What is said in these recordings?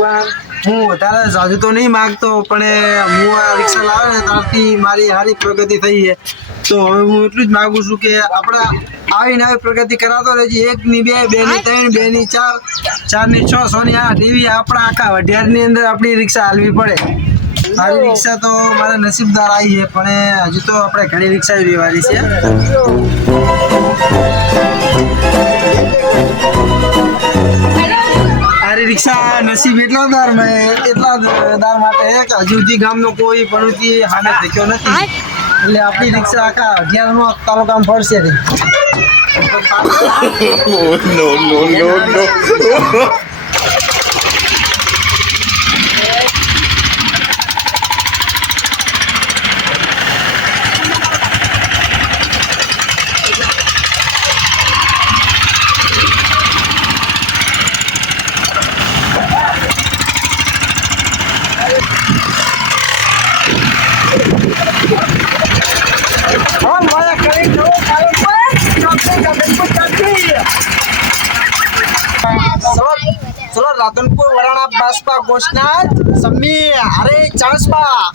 ભગવાન. હું વધારે જાજુ તો નહીં માગતો પણ હું આ રિક્ષા લાવે ને ત્યારથી મારી સારી પ્રગતિ થઈ છે. તો હવે હું એટલું જ માગું છું કે આપણે આવીને આવી પ્રગતિ કરાતો રહેજે. એક ની બે બે ની ત્રણ બે ની ચાર ચારની છ સો ની આઠ એવી આપણા આખા વઢિયારની અંદર આપણી રિક્ષા હાલવી પડે. મારી રિક્ષા તો મારા નસીબદાર આવી છે પણ હજુ તો આપણે ઘણી રિક્ષા લેવાની છે હજુ ગામનો કોઈ પ્રવૃત્તિ હામે થયો નથી એટલે આપણી રિક્ષા આખા અગિયારમો તાલુકામાં ફરશે નહીં નો નો નો no. ચલો રાધનપુર વરાણા બાસપા ગોશનાથ સમ્મી અરે ચાણસપા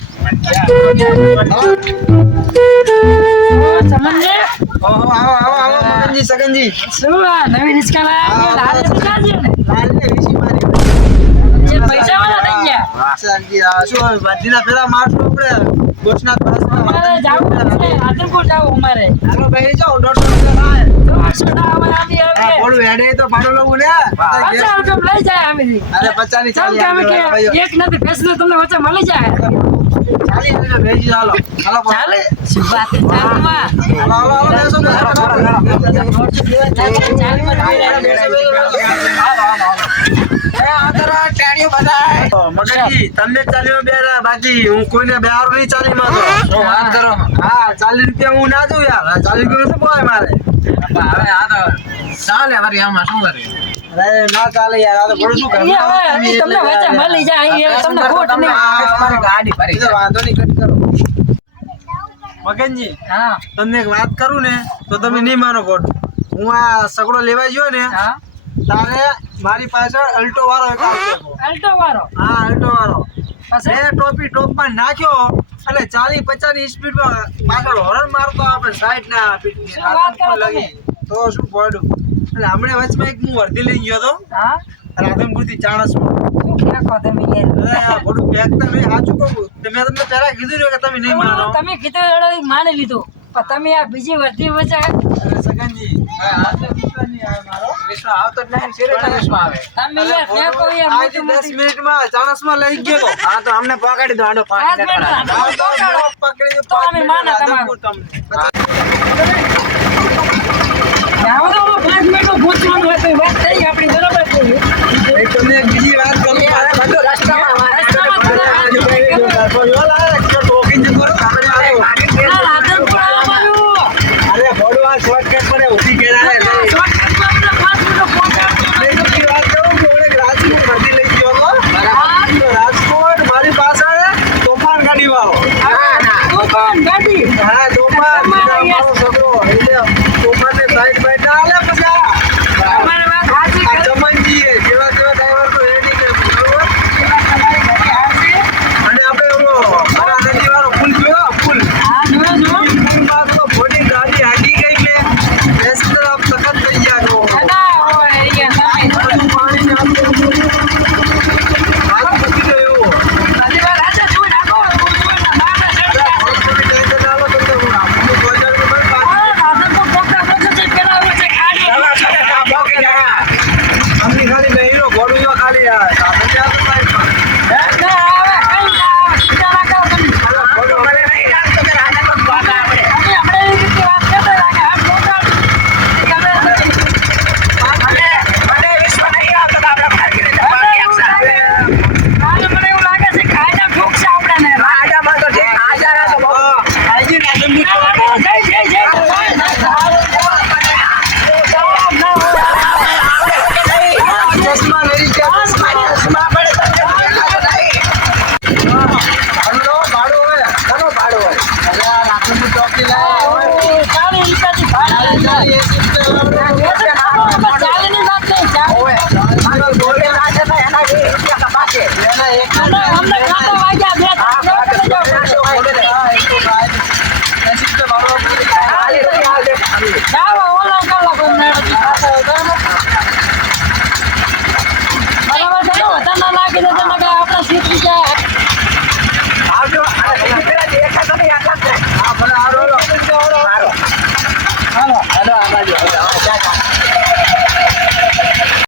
તમને ઓહો આવો આવો આવો મગનજી સગનજી શું આ નવી રિસ્કા લાયા લાલ રિસ્કા છે ને લાલ ને વીસી મારી જે પૈસા વાળા થઈ ગયા સગનજી આ શું હવે વાડીના પેલા મારશું આપણે ગોશનાથ બાસપા અમારે જાવું છે રાધનપુર જાવું અમારે ચાલો બેસી જાઓ દોઢસો રૂપિયા લાય. તો છોટા અમારે આમી આ આવે થોડું હેડે તો ભાડું લઉં ને લઈ જાય અમે અરે ચાલી એક નથી પેસેન્જર તમને વચ્ચે મળી જાય ચાલી ચાલો ચાલો ચાલે વાત તમને ચાલ્યો બે બાકી હું કોઈને બે હારું નહીં ચાલીમાં તો. હા ચાલીસ રૂપિયા હું ના જોઉં યાર ચાલીસ રૂપિયા શું અરે ના ચાલે યાર આ તો ઘણું શું હવે તમને વચ્ચે મળી જાય અહીં તમને ખોટ નહીં. એ તો વાંધો નહીં કટ કરો. મગનજી હા. તમને એક વાત કરું ને તો તમે નહીં માનો ખોટ હું આ સગડો લેવા ગયો ને તારે મારી પાછળ અલ્ટો વાળો એક અલ્ટો વાળો હા અલ્ટો વાળો પછી? મેં ટોપી ટોપમાં નાખ્યો અને ચાલી પચાસની સ્પીડમાં પાછળ હોરન મારતો આપણે સાઈડ ના આપી કરો? લગી તો શું પડ્યું? એટલે હમણાં વચમાં એક હું વર્ધી લઈ ગયો હતો. હા? રાધનપુરથી ચાણસમાં ચાણસ તમે કીધું ને કે તમે નહીં માનો. તમે કીધું એડો માની લીધું. પણ તમે આ બીજી વર્ધી વચ્ચે સગનજી આ તો. વિશ્વાસ નહીં નુકસાન હોય તો વાત થઈ આપણે